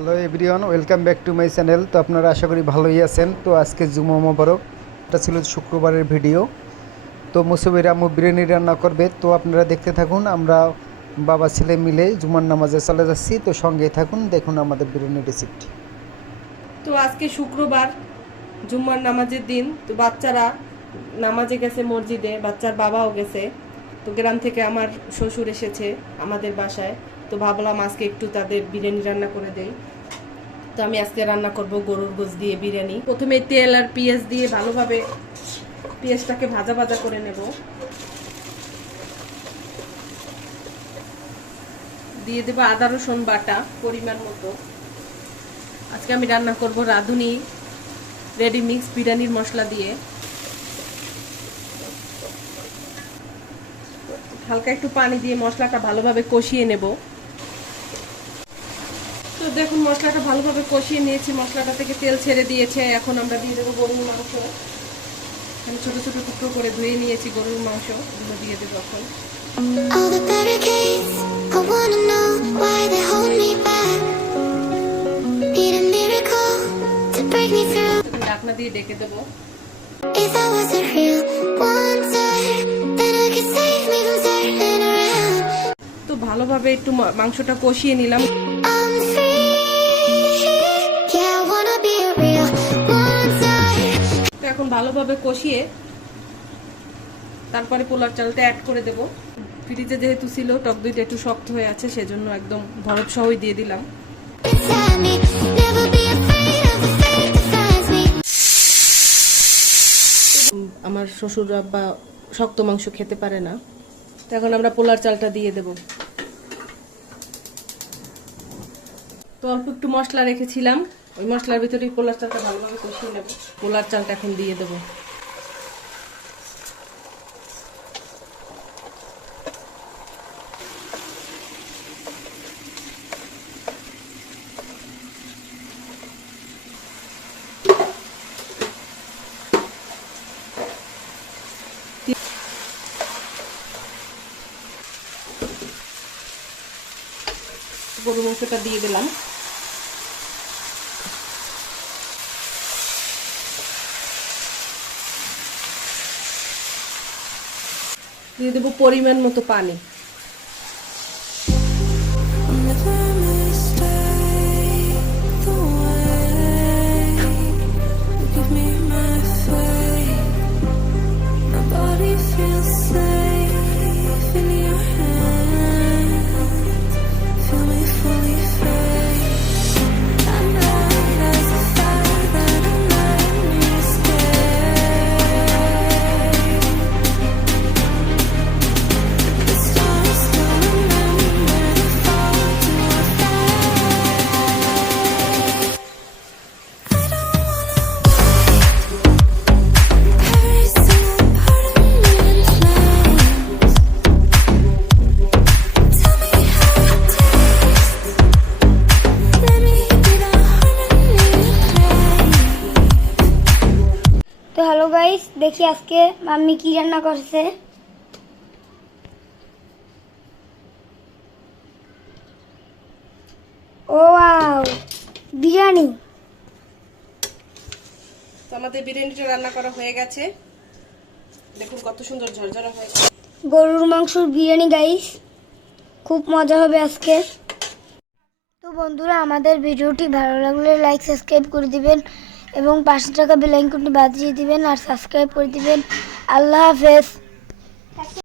Hello everyone, welcome back to my channel. তো আপনারা আশা করি ভালোই আছেন। তো আজকে জুমা মোবারক, এটা ছিল শুক্রবারের ভিডিও। তো মুসুবের আম্মু বিরিয়ানি রান্না করবে, তো আপনারা দেখতে থাকুন। আমরা বাবা ছেলে মিলে জুমার নামাজে চলে যাচ্ছি, তো সঙ্গেই থাকুন, দেখুন আমাদের বিরিয়ানি রেসিপি। তো আজকে শুক্রবার, জুম্মার নামাজের দিন। তো বাচ্চারা নামাজে গেছে মসজিদে, বাচ্চার বাবাও গেছে। তো গ্রাম থেকে আমার শ্বশুর এসেছে আমাদের বাসায়। তো ভাবলাম আজকে একটু তাদের বিরিয়ানি রান্না করে দেই। তো আমি আজকে রান্না করব গরুর গোশত দিয়ে বিরিয়ানি। প্রথমে তেল আর পেঁয়াজ দিয়ে ভালোভাবে পেঁয়াজটাকে ভাজা ভাজা করে নেব। দিয়ে দেবো আদা রসুন বাটা পরিমাণ মতো। আজকে আমি রান্না করব রাঁধুনি রেডি মিক্স বিরিয়ানির মশলা দিয়ে। হালকা একটু পানি দিয়ে মশলাটা ভালোভাবে কষিয়ে নেব। তো দেখুন মশলাটা ভালোভাবে কষিয়ে নিয়েছি, মশলাটা থেকে তেল ছেড়ে দিয়েছে। এখন আমরা দিয়ে দেবো গরুর মাংস। আমি ছোট ছোট টুকরো করে ধুয়ে নিয়েছি গরুর মাংস, এগুলো দিয়ে দেবো এখন। All the barricades, I wanna know why they hold me back. Need a miracle to break me through. ঢাকনা দিয়ে ঢেকে দেবো। If I wasn't real, one day, then I could save me from turning around. তো ভালোভাবে একটু মাংসটা কষিয়ে নিলাম। I'm free, yeah, I wanna be a real one day. তো এখন ভালোভাবে কষিয়ে তারপরে পোলার চালটা অ্যাড করে দেব। ফ্রিজে যেহেতু ছিল, টক দইটা একটু শক্ত হয়ে আছে, সেজন্য একদম বরফ সহই দিয়ে দিলাম। Beside me, never be afraid of the fate that finds me. আমার শ্বশুর আব্বা শক্ত মাংস খেতে পারে না, তো এখন আমরা পোলার চালটা দিয়ে দেব। তো অল্প একটু মশলা রেখেছিলাম, ওই মশলার ভিতরে পোলার চালটা ভালোভাবে কষিয়ে নেব। পোলার চালটা এখন দিয়ে দেব। গরুর মাংসটা দিয়ে দিলাম। দিয়ে দেবো পরিমাণ মতো পানি। Never mistake the way you give me my faith. My body feels safe in your hands. Feel me fully fade. I'm light as a fire that I'm not escape. The stars don't remember the fall to our fate. I don't wanna every single part of me in flames. Tell me how it tastes. Let me be the harmony you crave. তো hello guys, দেখি আজকে mummy কি রান্না করছে। ও wow, biryani. তো আমাদের বিরিয়ানিটা রান্না করা হয়ে গেছে, দেখুন কত সুন্দর ঝরঝরা হয়ে গেছে। গরুর মাংসর বিরিয়ানি গাইস, খুব মজা হবে আজকে। তো বন্ধুরা, আমাদের ভিডিওটি ভালো লাগলে লাইক সাবস্ক্রাইব করে দিবেন এবং পাশে থাকা বেল আইকনটি বাজিয়ে দিবেন আর সাবস্ক্রাইব করে দিবেন। আল্লাহ হাফেজ।